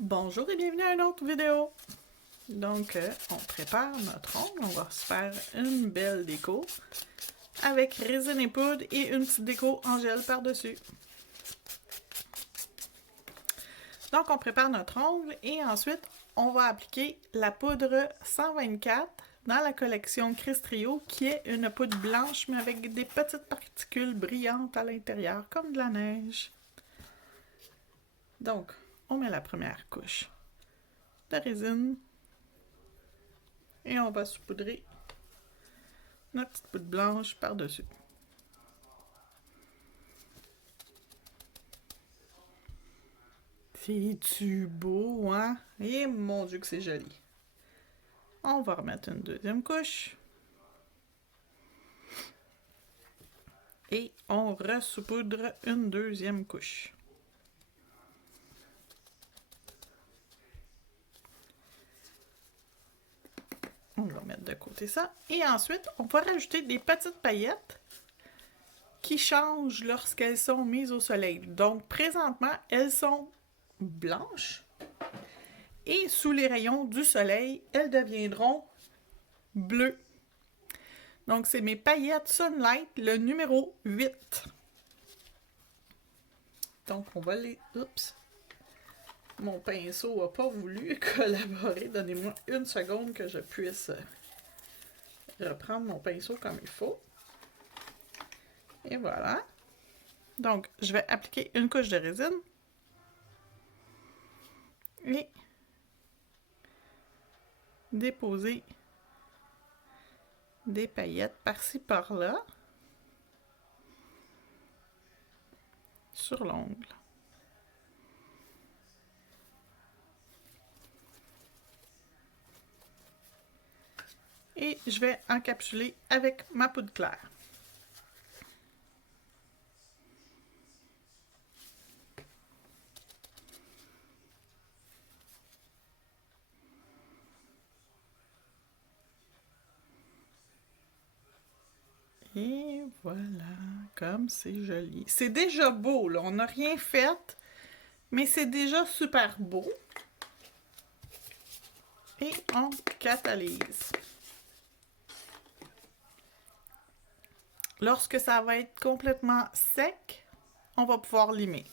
Bonjour et bienvenue à une autre vidéo. Donc, on prépare notre ongle. On va se faire une belle déco avec résine et poudre et une petite déco en gel par-dessus. Donc, on prépare notre ongle et ensuite, on va appliquer la poudre 124 dans la collection Cristrio, qui est une poudre blanche, mais avec des petites particules brillantes à l'intérieur, comme de la neige. Donc, on met la première couche de résine et on va saupoudrer notre petite poudre blanche par-dessus. C'est-tu beau, hein? Et mon Dieu que c'est joli. On va remettre une deuxième couche. Et on ressaupoudre une deuxième couche. On va mettre de côté ça. Et ensuite, on va rajouter des petites paillettes qui changent lorsqu'elles sont mises au soleil. Donc, présentement, elles sont blanches. Et sous les rayons du soleil, elles deviendront bleues. Donc, c'est mes paillettes Sunlight, le numéro 8. Donc, on va les... Oups! Mon pinceau n'a pas voulu collaborer. Donnez-moi une seconde que je puisse reprendre mon pinceau comme il faut. Et voilà. Donc, je vais appliquer une couche de résine. Et déposer des paillettes par-ci par-là sur l'ongle. Et je vais encapsuler avec ma poudre claire. Et voilà, comme c'est joli. C'est déjà beau, là. On n'a rien fait, mais c'est déjà super beau. Et on catalyse. Lorsque ça va être complètement sec, on va pouvoir limer.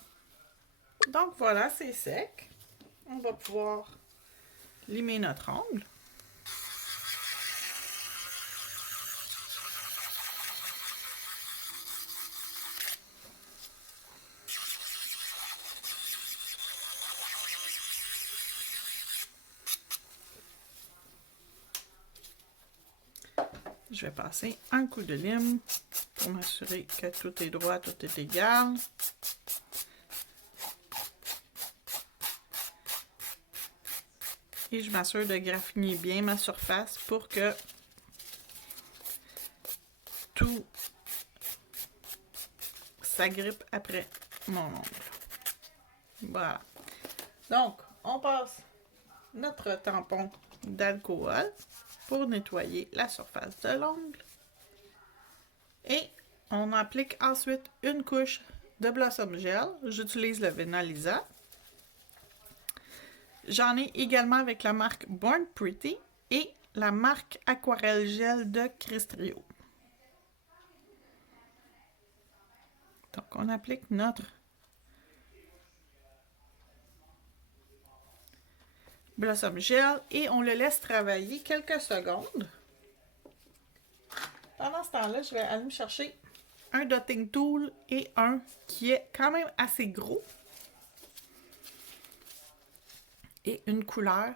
Donc voilà, c'est sec. On va pouvoir limer notre ongle. Je vais passer un coup de lime pour m'assurer que tout est droit, tout est égal. Et je m'assure de graffiner bien ma surface pour que tout s'agrippe après mon ongle. Voilà. Donc, on passe notre tampon d'alcool pour nettoyer la surface de l'ongle. Et on applique ensuite une couche de Blossom Gel. J'utilise le Venalisa. J'en ai également avec la marque Born Pretty et la marque Aquarelle Gel de Cristrio. Donc, on applique notre Blossom Gel et on le laisse travailler quelques secondes. Pendant ce temps-là, je vais aller me chercher un dotting tool et un qui est quand même assez gros. Et une couleur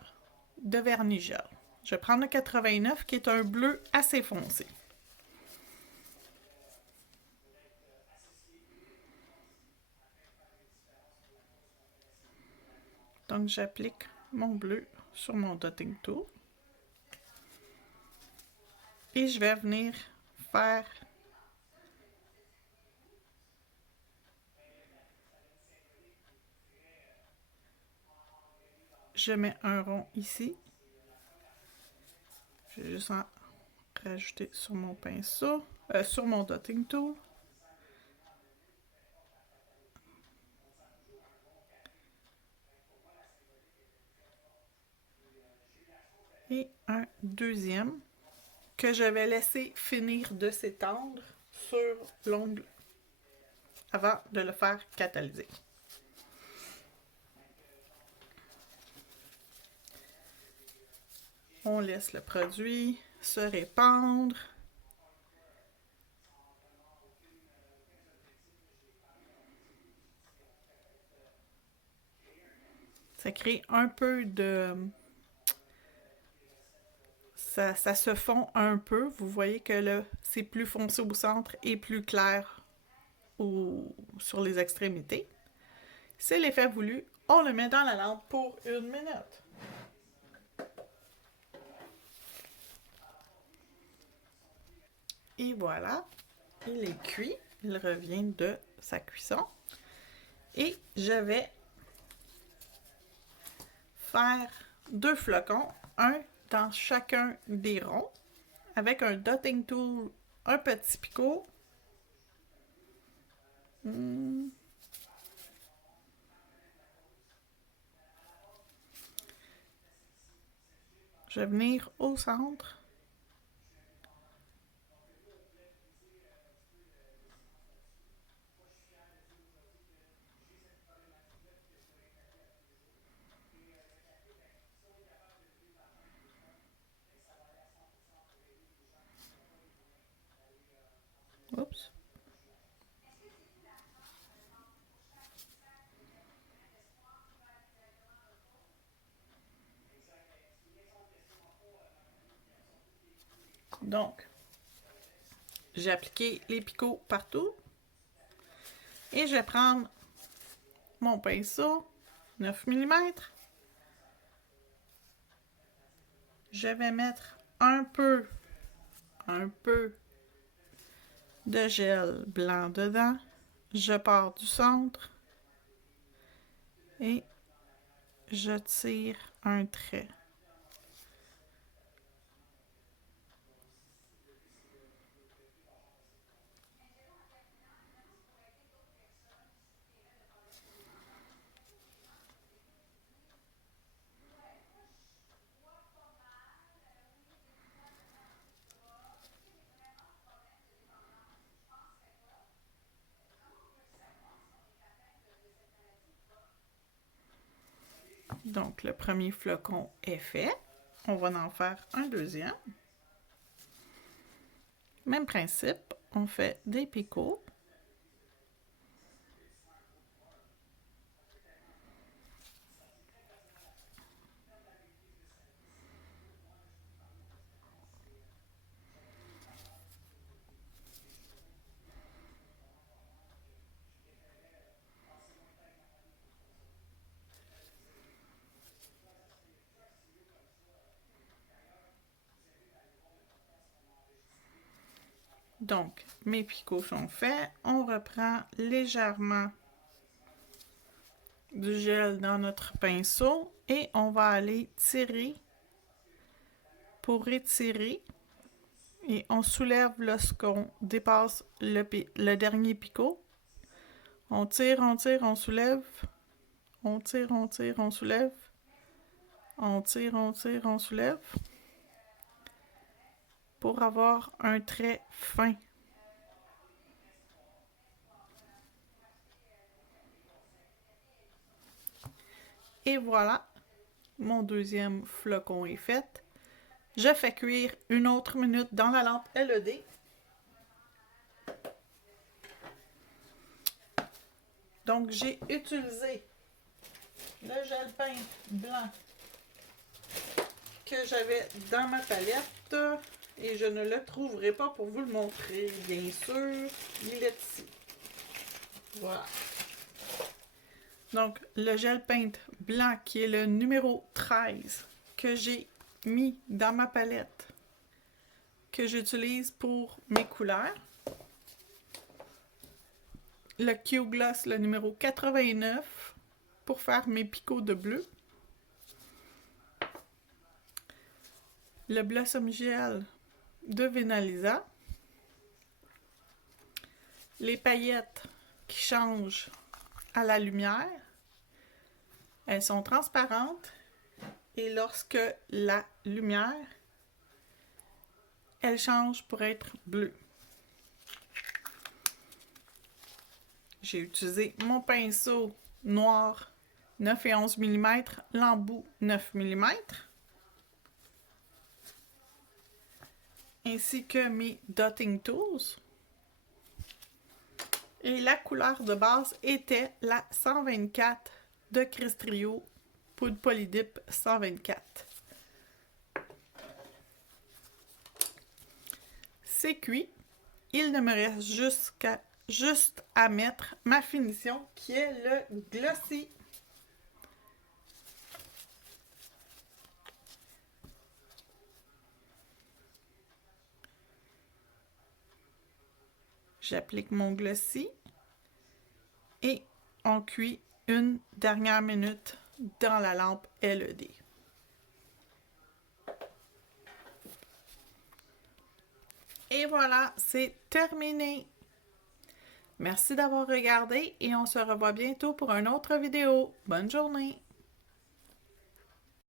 de vernis gel. Je vais prendre le 89 qui est un bleu assez foncé. Donc j'applique mon bleu sur mon dotting tool. Et je vais venir faire je mets un rond ici. Je vais juste en rajouter sur mon pinceau, sur mon dotting tool. Et un deuxième que je vais laisser finir de s'étendre sur l'ongle avant de le faire catalyser. On laisse le produit se répandre. Ça crée un peu de... Ça se fond un peu. Vous voyez que c'est plus foncé au centre et plus clair sur les extrémités. C'est l'effet voulu. On le met dans la lampe pour 1 minute. Et voilà, il est cuit. Il revient de sa cuisson. Et je vais faire 2 flocons, un dans chacun des ronds, avec un dotting tool, un petit picot. Je vais venir au centre. Oups. Donc, j'ai appliqué les picots partout. Et je vais prendre mon pinceau, 9 mm. Je vais mettre un peu de gel blanc dedans. Je pars du centre et je tire un trait. Donc, le premier flocon est fait. On va en faire un deuxième. Même principe, on fait des picots. Donc, mes picots sont faits. On reprend légèrement du gel dans notre pinceau et on va aller tirer pour étirer. Et on soulève lorsqu'on dépasse le dernier picot. On tire, on soulève. On tire, on soulève. On tire, on soulève. Pour avoir un trait fin. Et voilà, mon deuxième flocon est fait. Je fais cuire 1 autre minute dans la lampe LED. Donc, j'ai utilisé le gel peint blanc que j'avais dans ma palette et je ne le trouverai pas pour vous le montrer, bien sûr. Il est ici. Voilà. Donc, le gel peint blanc qui est le numéro 13 que j'ai mis dans ma palette, que j'utilise pour mes couleurs. Le Q-Gloss, le numéro 89, pour faire mes picots de bleu. Le Blossom Gel de Venalisa. Les paillettes qui changent à la lumière. Elles sont transparentes et lorsque la lumière, elle change pour être bleue. J'ai utilisé mon pinceau noir 9 et 11 mm, l'embout 9 mm, ainsi que mes dotting tools. Et la couleur de base était la 124 de Crestrio Poudre Polydip 124. C'est cuit. Il ne me reste juste à mettre ma finition qui est le glossy. J'applique mon glossy et on cuit une dernière minute dans la lampe LED. Et voilà, c'est terminé. Merci d'avoir regardé et on se revoit bientôt pour une autre vidéo. Bonne journée!